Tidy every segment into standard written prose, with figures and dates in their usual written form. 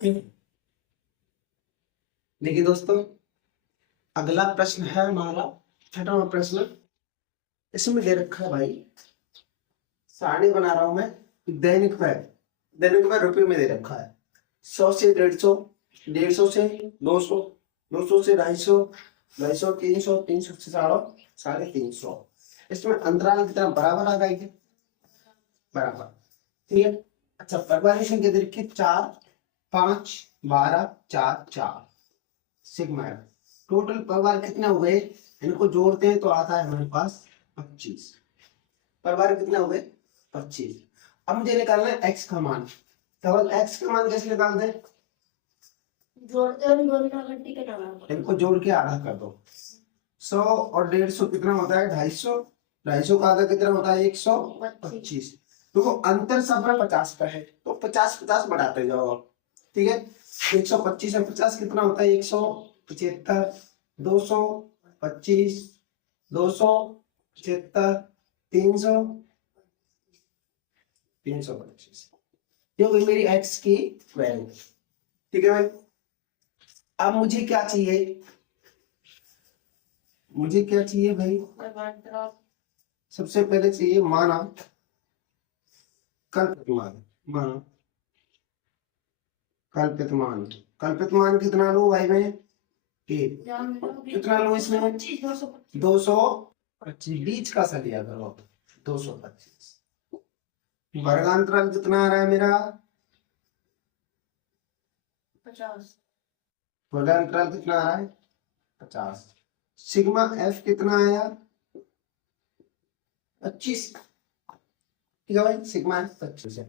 देखिए दोस्तों, अगला प्रश्न है हमारा 6वां प्रश्न। इसमें दे रखा है भाई, सारणी बना रहा हूं मैं। दैनिक व्यय रुपये में दे रखा है 100 से 150, 150 से 200, 200 से 250, 250, 300, 300 से 350। इसमें अंतराल कितना बराबर आ गई है, बराबर। ठीक है। अच्छा, परिवार संख्या दे रखी 4, 5, 12, 4, 4 सिग्मा है। टोटल परिवार कितने हो गए, इनको जोड़ते हैं तो आता है हमारे पास 25। परिवार कितने हो गए 25। अब मुझे निकालना है एक्स का मान। केवल एक्स का मान कैसे निकाल दें, इनको जोड़ के आधा कर दो। 100 और 150 कितना होता है 250, 250 का आधा कितना होता है 125। देखो अंतर सब में 50 का है तो 50 50 बढ़ाते जाओ। ठीक है, 125 और 50 कितना होता है 175, 225, 275, 300, 325। ये हो गई मेरी एक्स की वैल्यू। ठीक है भाई, अब मुझे क्या चाहिए, मुझे क्या चाहिए भाई, सबसे पहले चाहिए माना कल्पित मान। माना कल्पित मान, कल्पित मान कितना लो भाई मैं, कितना लो इसमें 225, बीच का सा लिया करो 225। वर्गांतराल कितना आ रहा है मेरा 50, वर्गांतराल कितना आ रहा है 50। सिग्मा एफ कितना आया 25। ठीक है भाई, सिग्मा एफ 25 है।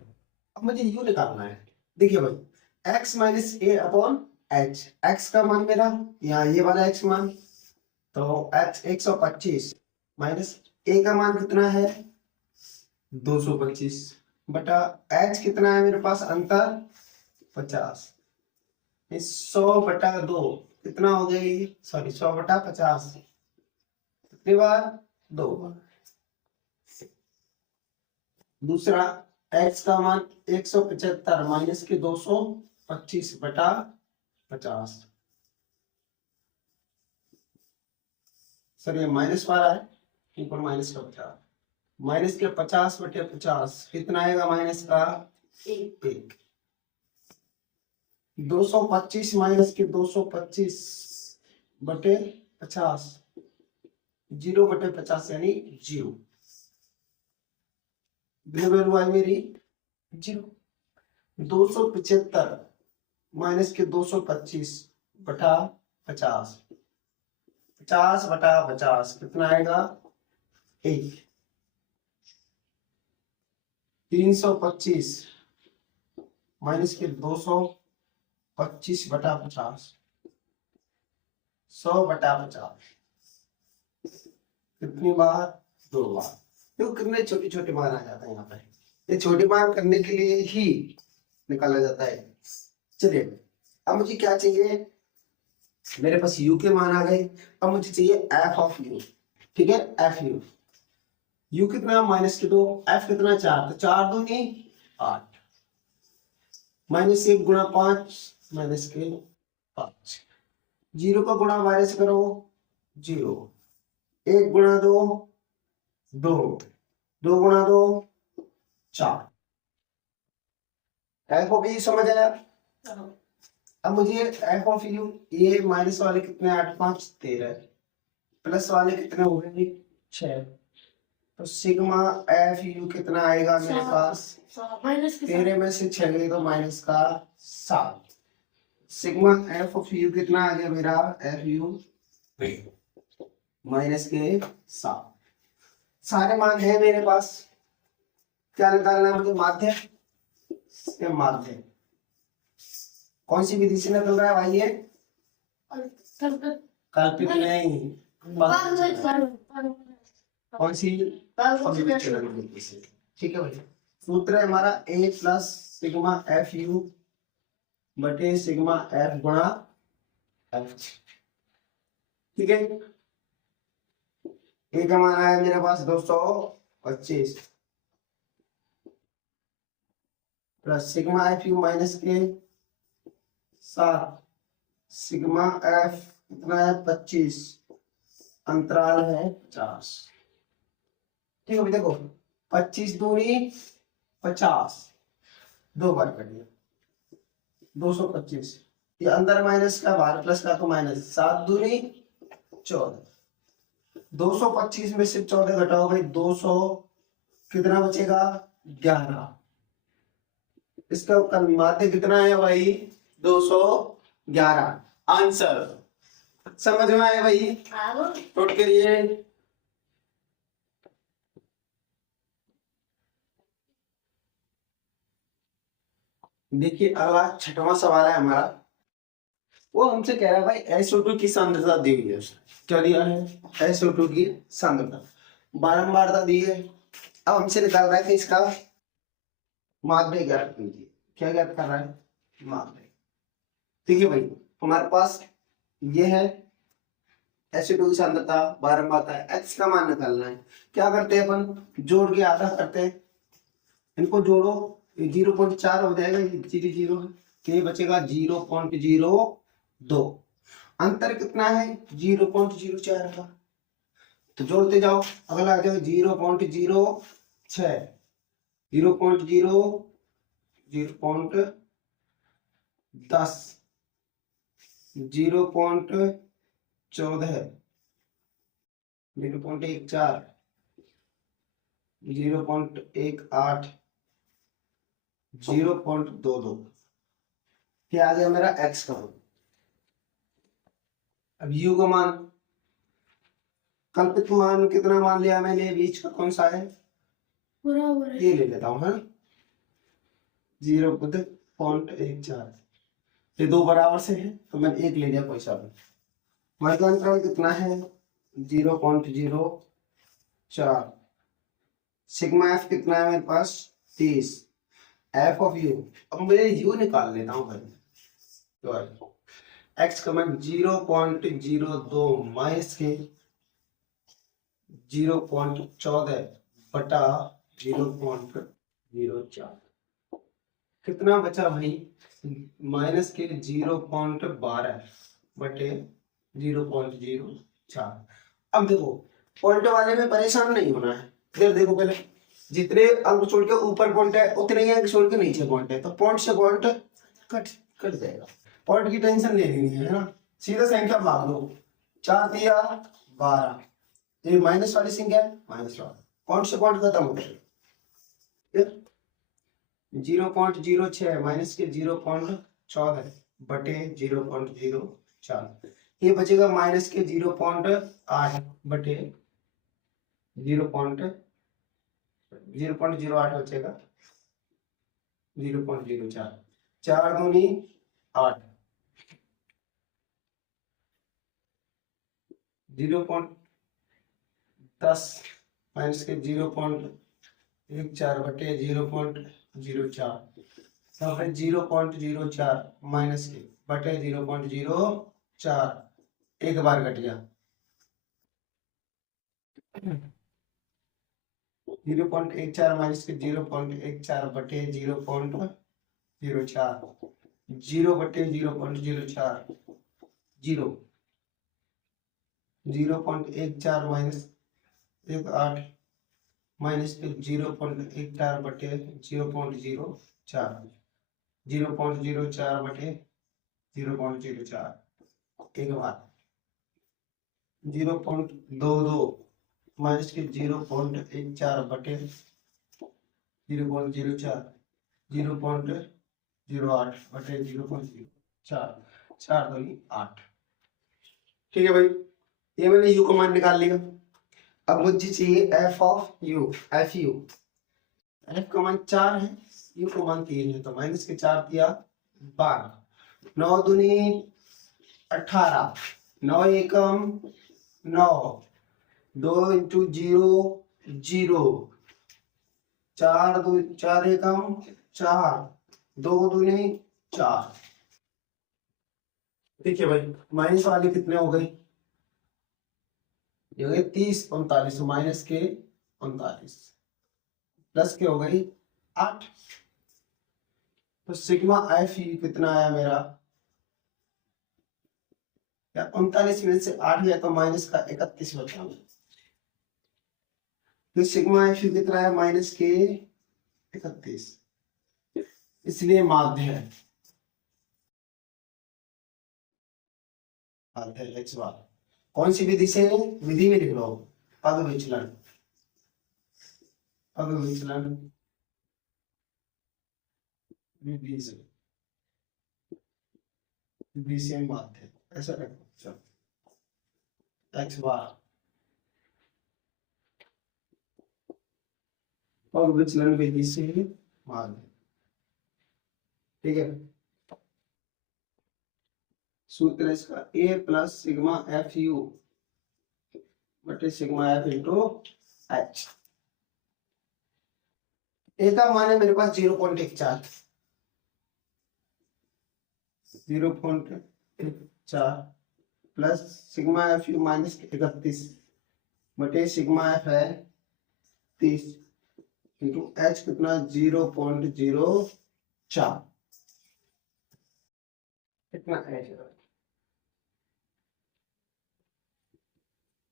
अब मुझे यू निकालना है। देखिए भाई, x माइनस ए अपॉन एच, एक्स का मान मेरा यहाँ ये वाला x मान, तो x 125 माइनस ए का मान कितना है 225 बटा h कितना है मेरे पास अंतर 50, 100 बटा 2 कितना हो गई, सॉरी 100 बटा 50 कितनी बार 2 बार। दूसरा x का मान 175 माइनस के 225 बटा 50, सर ये माइनस वाला है, ऊपर माइनस का 50, माइनस के 50 बटे 50 कितना आएगा माइनस का 1। 225 माइनस के 225 बटे 50, 0 बटे 50 यानी 0। वैल्यू आई मेरी 0। 275 माइनस के 225 बटा 50, 50 बटा 50 कितना आएगा 1। 325 माइनस के 225 बटा 50, 100 बटा 50 कितनी बार 2 बार। देखो कितने छोटे छोटे मान आ जाते हैं यहाँ पे, ये छोटे मान करने के लिए ही निकाला जाता है। चलिए, अब मुझे क्या चाहिए, मेरे पास u के मान आ गए, अब मुझे चाहिए f ऑफ u। ठीक है, एफ यू, यू कितना माइनस के 2, एफ कितना 4, तो 4 2 नहीं 8, माइनस 1 गुणा 5 माइनस के 5, 0 का गुणा माइनस करो 0, 1 गुणा 2 2, 2 गुणा 2 4। एफ ऑफ यू समझ आया। अब मुझे एफ ऑफ यू, ये माइनस वाले कितने 8 5 13, प्लस वाले कितने हो गए 6, तो सिग्मा एफ यू कितना आएगा मेरे पास 13 में से 6 गए तो माइनस का 7। सिग्मा एफ ऑफ यू कितना आ गया मेरा एफ यू माइनस के 7। सारे मान है मेरे पास, क्या निकालना है मुझे माध्य, इसके माध्य कौन सी विधि से निकल रहा है भाई, ये कल्पित नहीं, कौन सी अविभाज्य विधि से। ठीक है भाई, सूत्र है हमारा a plus sigma F you बटे सिग्मा एफ गुणा एफ। ठीक है, a का मान आया मेरे पास 225 plus sigma F you minus के 7, सिग्मा एफ कितना है 25, अंतराल है 50। ठीक है भाई, देखो 25 दूनी 50, 2 बार कर दिया 225, ये अंदर माइनस का बाहर प्लस का तो माइनस, 7 दूनी 14, 225 में से 14 घटाओ भाई 200, कितना बचेगा 11। इसका माध्य कितना है भाई 211, आंसर। समझ में आया भाई, नोट करिए। देखिए अगला 6वां सवाल है हमारा, वो हमसे कह रहा है भाई SO2 की सांद्रता दी हुई है उसने, क्या दिया है SO2 की सांद्रता, बारंबारता दी है। अब हमसे निकाल रहा है कि इसका माध्य ज्ञात कीजिए, क्या ज्ञात कर रहा है माध्य। ठीक है भाई, हमारे पास ये है SO2 की सांद्रता, बारंबारता है, x का मान निकालना है। क्या करते हैं अपन, जोड़ के आधा करते हैं, इनको जोड़ो 0.4 हो जाएगा, ये 0 है, ये बचेगा 0.02, अंतर कितना है 0.04 का, तो जोड़ते जाओ, अगला आ जाएगा 0.06, 0.0, 0.10, 0.14, 0.14, 0.18, 0.22, क्या आ गया मेरा x का मान। अब u का मान, कल्पित मान कितना मान लिया मैंने, बीच का कौन सा है, ये ले लेता हूँ, है 0.14, ये दो बराबर से है तो मैंने एक ले लिया, कोई सा भी। वर्ग अंतराल कितना है 0.04, सिग्मा एफ कितना है मेरे पास 30, एफ ऑफ यू, अब मैं यू निकाल लेता हूँ भाई, तो एक्स का मान 0.02 माइनस के 0.14 बटा 0.04, कितना बचा भाई माइनस के 0.12 बटे 0.04। अब देखो पॉइंट वाले में परेशान नहीं होना है, फिर देखो पहले जितने अंक छोड़ के ऊपर पॉइंट है उतने ही अंक छोड़ के नीचे पॉइंट है, तो पॉइंट से पॉइंट कट कट जाएगा, पॉइंट की टेंशन लेनी नहीं है ना, सीधा संख्या भाग दो, 4 दिया 12, ये माइनस वाली संख्या है माइनस वाला, पॉइंट से पॉइंट खत्म हो गया, 0.06 माइनस के 0.14 बटे 0.04, ये बचेगा माइनस के 0.8 बटे 0.08 बचेगा 0.04, 4 दूनी 8, 0.10 माइनस के 0.14 बटे 0.04, 0.04 माइनस के बटे 0.04, एक बार घट गया 0.14 माइनस के 0.14 बटे 0.04, 0 बटे 0.04, 0, 0.14 माइनस 8 माइनस के 0.14 बटे 0.04, 0.04 बटे 0.04, एक बार 0.22 माइनस के 0.14 बटे 0.04, 0.08 बटे 0.04, 4 दूनी 8। ठीक है भाई, ये मैंने यू का मान निकाल लिया। अब मुझे चाहिए F of you, F you, F का मान 4 है, यू का मान 3 है, तो माइनस के 4 दिया 12, 9 दूनी 18, 9 एकम 9, 2 इंटू 0 0, 4 एकम 4, 2 दूनी 4। देखिए भाई माइनस वाले कितने हो गए, ये हो गए 30 39, माइनस के 39 प्लस के हो गई 8, तो सिग्मा एफ कितना आया मेरा 39 में से 8 गया तो माइनस का 31 बचा। तो सिग्मा एफ दिख रहा है माइनस के 31, इसलिए माध्य है एक्स बार। कौन सी विधि से? विधि में लिख लो, पद विचलन। पद विचलन विधि से, विधि से माध्य, ऐसा रखो। चलो एक्स बार पद विचलन विधि से माध्य, ठीक है। सूत्र इसका ए प्लस सिग्मा एफ यू बटे सिग्मा एफ इंटू एच। ए का मान है मेरे पास 0.14, 0.14 plus sigma F you minus 31 बटे सिग्मा एफ है 30 इंटू एच कितना 0.04, कितना एच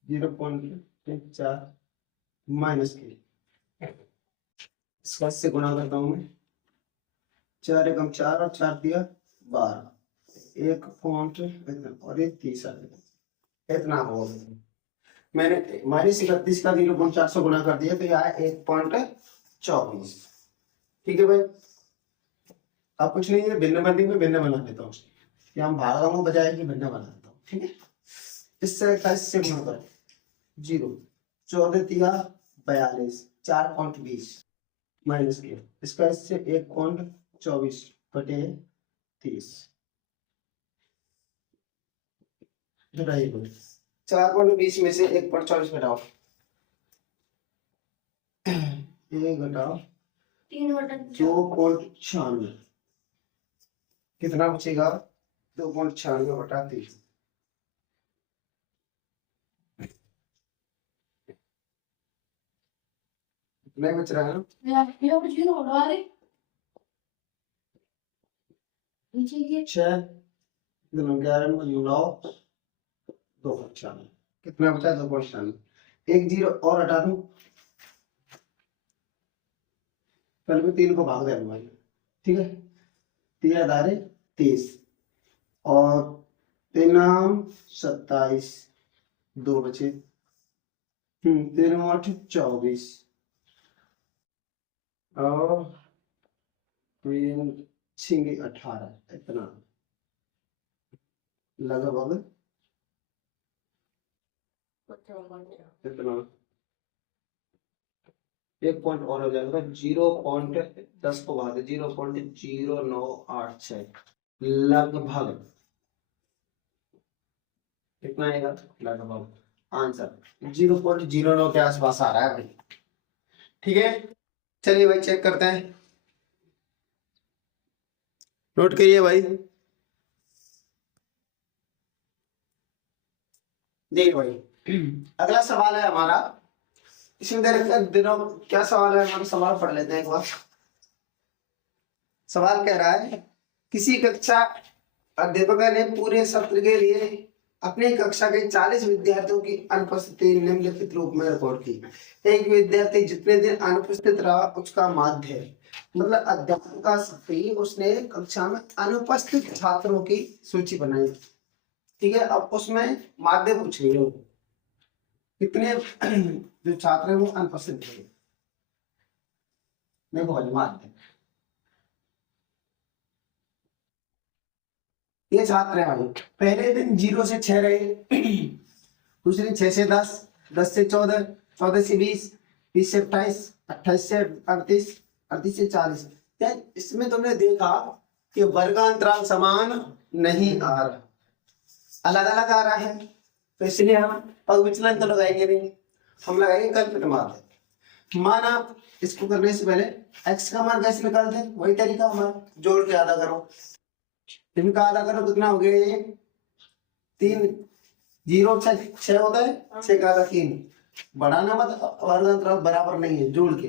0.4 माइनस के, इसका से गुणा करता हूं मैं, 4 एकम 4 और 4 दिया 12, 1 और 30 इतना हो। मैंने माइनस 31 का 0.4 से गुणा कर दिया तो यह 1.24, ठीक है भाई। अब कुछ नहीं है, भिन्न बंदी में भिन्न बना देता हूँ, या हम भागा में बजाय कि भिन्न बना देता हूँ, ठीक है। इससे 21 से गुणा करो, 0 14 दिया 42, 4.20 माइनस के, इसका इससे 1.24 बटे 30, 4.20 में से 1.24 घटाओ, 1 घटाओ 2.96, कितना बचेगा 2.96 बटा 30। नहीं बच रहा है ना? छह 11 9 2.96, कितना बचा 2.96, 1 0 और हटा दूं, पहले मैं 3 को भाग दे दूंगा, ठीक है। 3 दारे 30 और 3 27, 2 बचे, 3 8 24 और 3 6 18, इतना लगभग इतना 1 पॉइंट और हो जाएगा, 0.10 को भाग 0.0986, लगभग कितना आएगा, लगभग आंसर 0.09 के आसपास आ रहा है भाई, ठीक है। चलिए भाई चेक करते हैं, नोट करिए भाई। देखिए भाई अगला सवाल है हमारा, इसमें दिनों क्या सवाल है हमारा, सवाल पढ़ लेते हैं एक बार। सवाल कह रहा है, किसी कक्षा अध्यापक ने पूरे सत्र के लिए अपनी कक्षा के 40 विद्यार्थियों की अनुपस्थिति निम्नलिखित रूप में रिकॉर्ड की। एक विद्यार्थी जितने दिन अनुपस्थित रहा उसका माध्य है, मतलब अध्यापक का सत्र उसने कक्षा में अनुपस्थित छात्रों की सूची बनाई, ठीक है। अब उसमें माध्य पूछ रही है, कितने जो छात्र है वो अनुपस्थित थे, देखो भाई माध्य, ये छात्र है भाई, पहले दिन 0 से 6 रहे, दूसरे दिन 6 से 10, 10 से 14, 14 से 20, 20 से 28, 28 से 38, 38 से 40। इसमें तुमने देखा कि वर्गांतराल समान नहीं आ रहा, अलग अलग आ रहा है, तो इसलिए हम पद विचलन तो लगाएंगे नहीं, हम लगाएंगे कल्पित माध्य। माना इसको करने से पहले x का मान कैसे निकालते हैं, वही तरीका हमारा, जोड़ के आधा करो, इनका आधा करो, कितना हो गया 3, 0 6 होता है, 6 का आधा 3, बढ़ाना मत, वर्गांतराल बराबर नहीं है, जोड़ के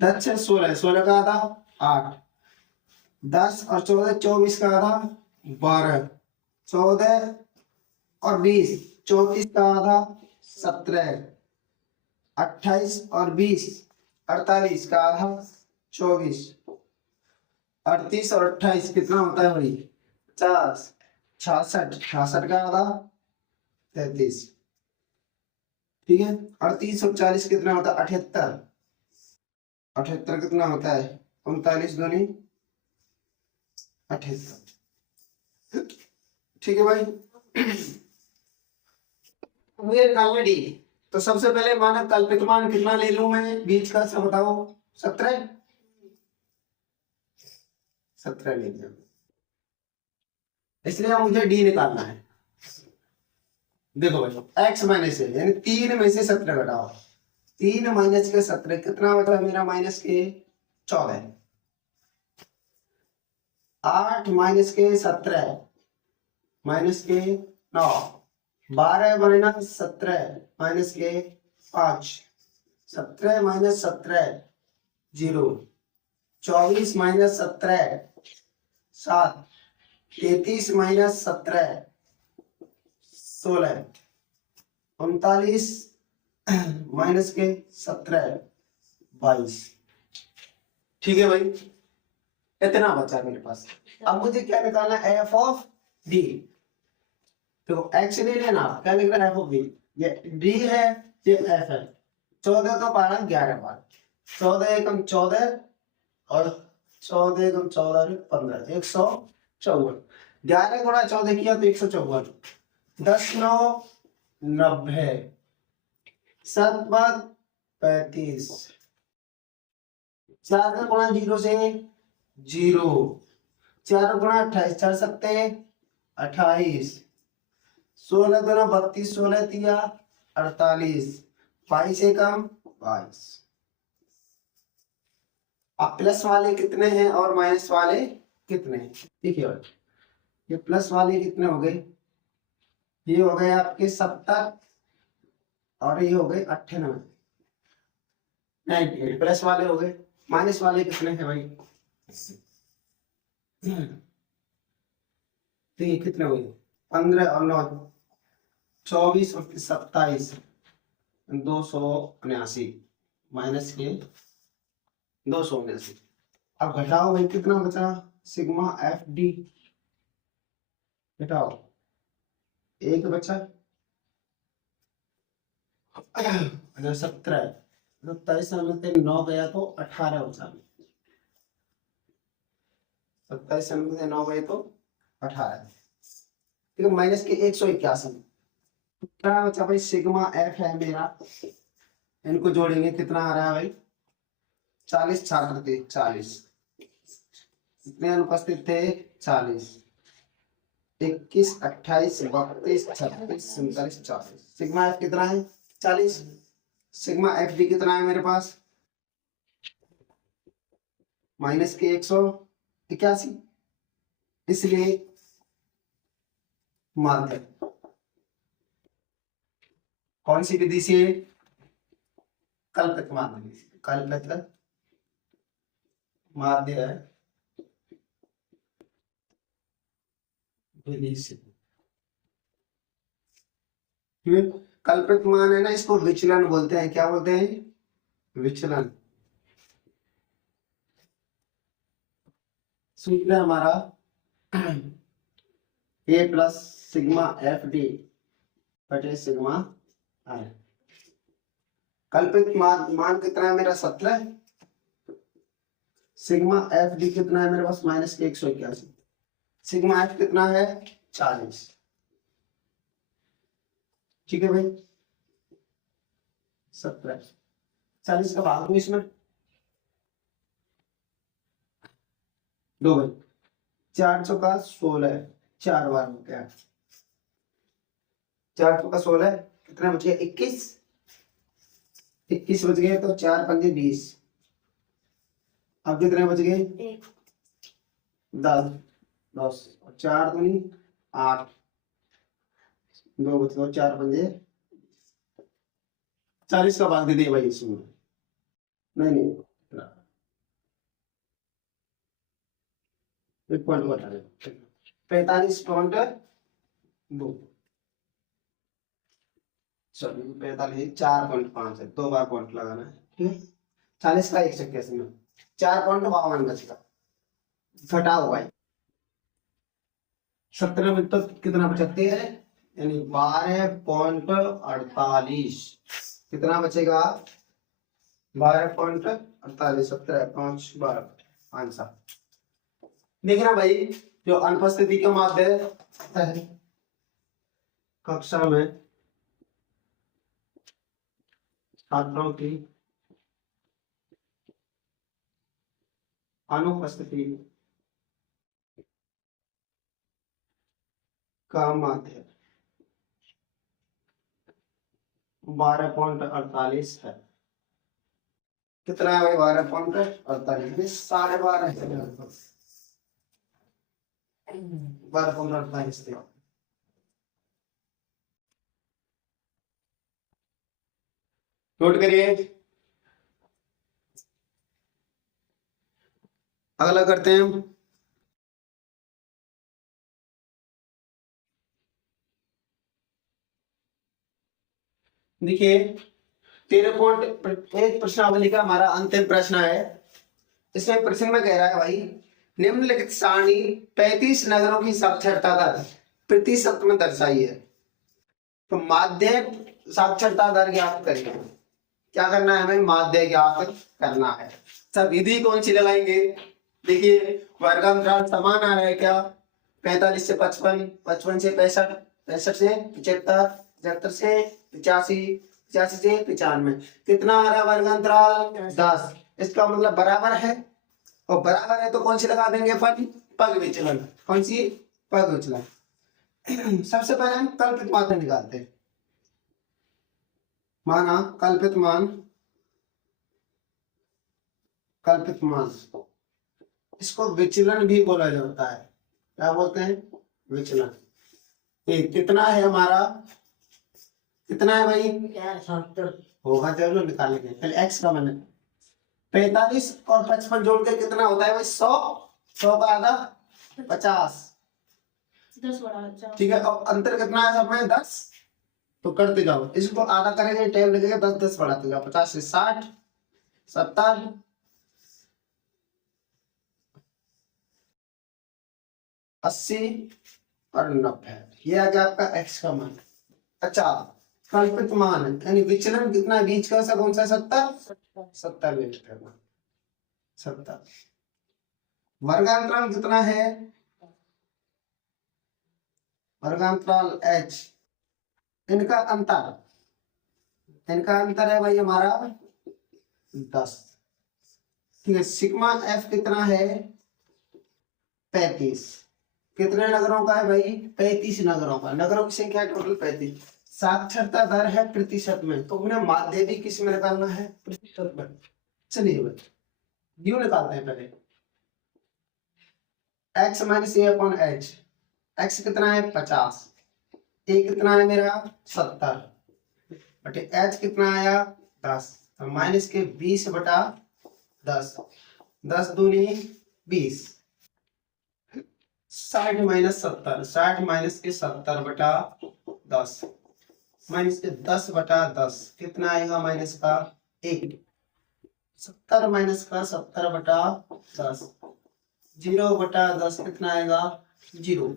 10 6 16, 16 का आधा 8, 10 और 14 24 का आधा 12, 14 और 20, 34 का आधा 17, 28 और 20 48 का आधा 24, 38 और 28 कितना होता है भाई 50, 66, 66 का आधा 33, ठीक है। 38 और 40 कितना होता है 78, 78 कितना होता है 39 दूनी 78, ठीक है भाई। मुझे निकालना डी। तो सबसे पहले माना कल्पित मान कितना ले लूं मैं बीच का, सब बताओ 17, 17 ले लिया, इसलिए मुझे डी निकालना है। देखो भाई एक्स माइनस है यानी 3 में से 17 घटाओ, 3 माइनस के 17 कितना बचा मेरा माइनस के 14, 8 माइनस के 17 माइनस के 9, 12 माइनस 17 माइनस के 5, 17 माइनस 17 0, 24 माइनस 17 7, 33 माइनस 17 16, 39 माइनस के 17 22, ठीक है भाई। इतना बचा मेरे पास। अब मुझे क्या निकालना है एफ ऑफ डी। तो एक्स ले लेना, क्या लिख रहा है एफ ऑफ डी, ये डी है ये एफ है। 14 का 12 11 बार 14 एकम 14 और 14 एकम 14 15 154, 11 गुणा 14 किया तो 154, 10 9 90, 7 5 35, 4 का गुणा 0 से 0, 4 गुणा 28, 4 सत्ते 28, 16 गुणा 32, 16 तिया 48, 22 एकम 22। अब प्लस वाले कितने हैं और माइनस वाले कितने हैं, देखिए भाई ये प्लस वाले कितने हो गए, ये हो गए आपके 70 और ये हो गए 98, 98 प्लस वाले हो गए। माइनस वाले कितने हैं भाई, तो ये कितने हो गए 15 और 9 24 और 27 279 माइनस के 279। अब घटाओ भाई कितना बचा सिग्मा एफ डी, घटाओ एक बचा 17, 27 में 9 गया तो 18 बचा, 27 में 9 गए तो 18, ठीक है। माइनस के 181, क्या बचा भाई सिग्मा एफ है मेरा, इनको जोड़ेंगे कितना आ रहा है भाई 40 छात्र थे 40, कितने अनुपस्थित थे 40, 21 28 32 36 47 40, सिग्मा एफ कितना है 40, सिग्मा एफ डी कितना है मेरे पास माइनस के 181, इसलिए माध्य कौन सी विधि से कल्पित माध्य, कल्पित माध्य है विधि से, कल्पित मान है ना इसको विचलन बोलते हैं, क्या बोलते हैं विचलन। सूत्र है हमारा ए प्लस सिग्मा एफ डी बटे सिग्मा आई। कल्पित मान कितना है मेरा 17, सिग्मा एफ डी कितना है मेरे पास माइनस के 181, सिग्मा एफ कितना है 40, ठीक है भाई 17 40 का भाग दो इसमें दो भाई 4 चौका 16 4 बार हो गया, 4 चौका 16 कितना बच गया 21, 21 बच गए तो 4 पंजे 20, अब कितने बच गए 10 10 और 4 दूनी 8, 2 बच गए 4 पंजे 40 का भाग दे दिए भाई इसमें, नहीं 1 पॉइंट बता रहे 45.2, चलो 45 4.5 है, 2 बार पॉइंट लगाना है। ठीक है, 40 का 181 में 4.52 बचेगा, घटा हुआ है। 17 में तो कितना बचते हैं, यानी 12.48, कितना बचेगा 12.48, 17 5 12 आंसर। देखना भाई, जो अनुपस्थिति का माध्य है कक्षा में छात्रों की अनुपस्थिति का माध्य 12.48 है। कितना है भाई 12.48, 12.5 है, 12.48 थे। नोट करिए, अगला करते हैं हम। देखिए 13.1 प्रश्नावली का हमारा अंतिम प्रश्न है। इसमें प्रश्न में कह रहा है भाई, निम्नलिखित सारणी 35 नगरों की साक्षरता दर प्रतिशत में दर्शाई है। तो माध्य साक्षरता दर ज्ञात करेंगे। क्या करना है हमें, माध्य ज्ञात करना है। सब विधि कौन सी लगाएंगे, देखिए वर्गांतराल समान आ रहा है क्या, 45 से 55, 55 से 65, 65 से 75, 75 से 85, 85 से 95, कितना आ रहा है वर्गांतराल 10। इसका मतलब बराबर है, और बराबर है तो कौन सी लगा देंगे अपन, पग विचलन। कौन सी, पग विचलन। सबसे पहले हम कल्पित मात्रा निकालते हैं। माना कल्पित मान, कल्पित मान, इसको विचलन भी बोला जाता है। क्या बोलते हैं, विचलन। ये कितना है हमारा, कितना है भाई, होगा चलो निकालेंगे। पहले एक्स का मैंने 45 और 55 जोड़कर कितना होता है भाई 100, 100 का आधा 50, 10 बड़ा। ठीक है, अब अंतर कितना है सब में 10, तो करते जाओ, इसको आधा करेंगे टाइम लगेगा, 10 10 बढ़ाते जाओ, 50 से 60, 70, 80 और 90। ये आ गया आपका एक्स का मान। अच्छा, कल्पित मान है, यानी विचलन कितना है बीच का, कौन सा 70, 70 ले लेते हैं, 70। वर्गांतराल कितना है, वर्गांतराल h, इनका अंतर, इनका अंतर है भाई हमारा 10। ठीक है, सिग्मा f कितना है 35, कितने नगरों का है भाई 35 नगरों का, नगरों की संख्या टोटल 35। साक्षरता दर है प्रतिशत में, तो उन्हें माध्य भी किस में निकालना है, प्रतिशत में। चलिए भाई यू निकालते हैं पहले, x माइनस ए अपॉन एच। x कितना है 50, ए कितना है मेरा 70, बटे h कितना आया 10, तो माइनस के 20 बटा 10, 10 दूनी 20, 60 माइनस 70, 60 माइनस के 70 बटा 10, माइनस के 10 बटा 10, कितना आएगा माइनस का 1, 70 माइनस का 70 बटा 10, 0 बटा 10 कितना आएगा 0,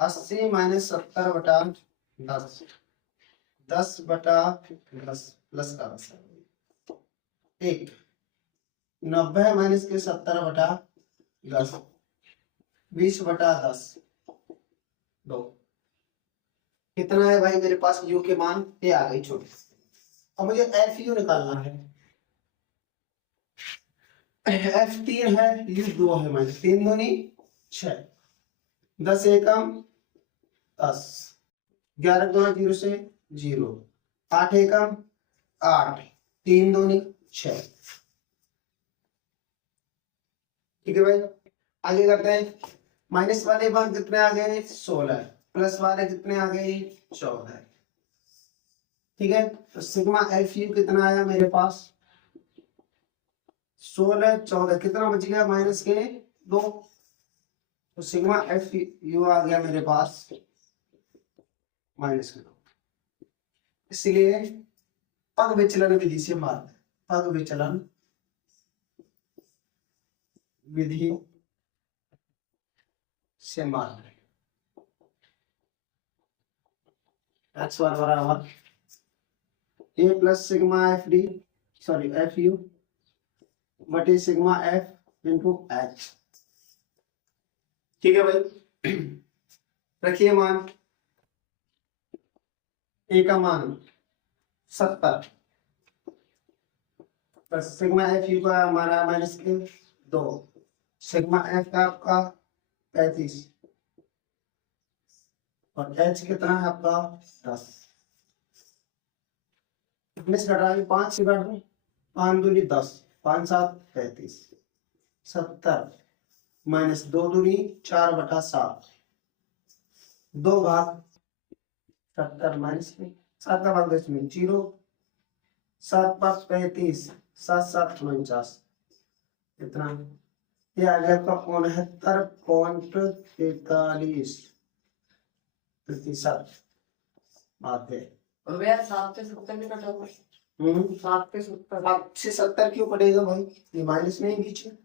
80 माइनस 70 बटा 10, 10 बटा 10 प्लस का 1, 90 माइनस के 70 बटा 10, 20 बटा 10, 2। कितना है भाई मेरे पास यू के मान, ये आ गई छोटी। अब मुझे एफ यू निकालना है, एफ 3 है, यू 2 है, माइनस 3 दूनी 6, 10 एकम 10, 11 गुना 0 से 0, 8 एकम 8, 3 दूनी 6। ठीक है भाई, आगे करते हैं। माइनस वाले मान कितने आ गए 16, प्लस वाले कितने आ गए 14। ठीक है, तो सिग्मा एफ यू कितना आया मेरे पास 16, 14, कितना बच गया माइनस के 2, तो सिग्मा एफ यू आ गया मेरे पास -2। इसलिए पद विचलन विधि से मार्ग, पद विचलन विधि से मार्ग x बार बराबर a plus sigma F D sorry F you बटे सिग्मा एफ इंटू एच। ठीक है भाई, रखिए मान ए का मान 70 प्लस सिग्मा एफ यू का हमारा माइनस के 2, सिग्मा एफ का आपका 35 और एच कितना है आपका 10। इसमें से घटा के 5 से काट दो, 5 दूनी 10, 5 7 35, 70 माइनस 2 दूनी 4/7, 2 भाग 70 माइनस 7 का भाग 10 में 0, 7 5 35, 7 7 49, इतना ये आ गया आपका 69.43% बात है। और भैया 7 से 70 नहीं कटा हुआ। 7 पे 70, 7 से 70 क्यों कटेगा भाई, ये माइनस में ही बीच में,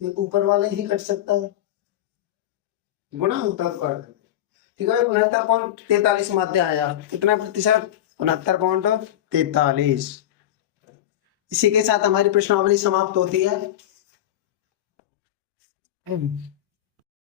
ये ऊपर वाला ही कट सकता है, गुणा होता है तो। ठीक है, 69.43 माध्य आया, कितना प्रतिशत, 69.43। इसी के साथ हमारी प्रश्नावली समाप्त होती है।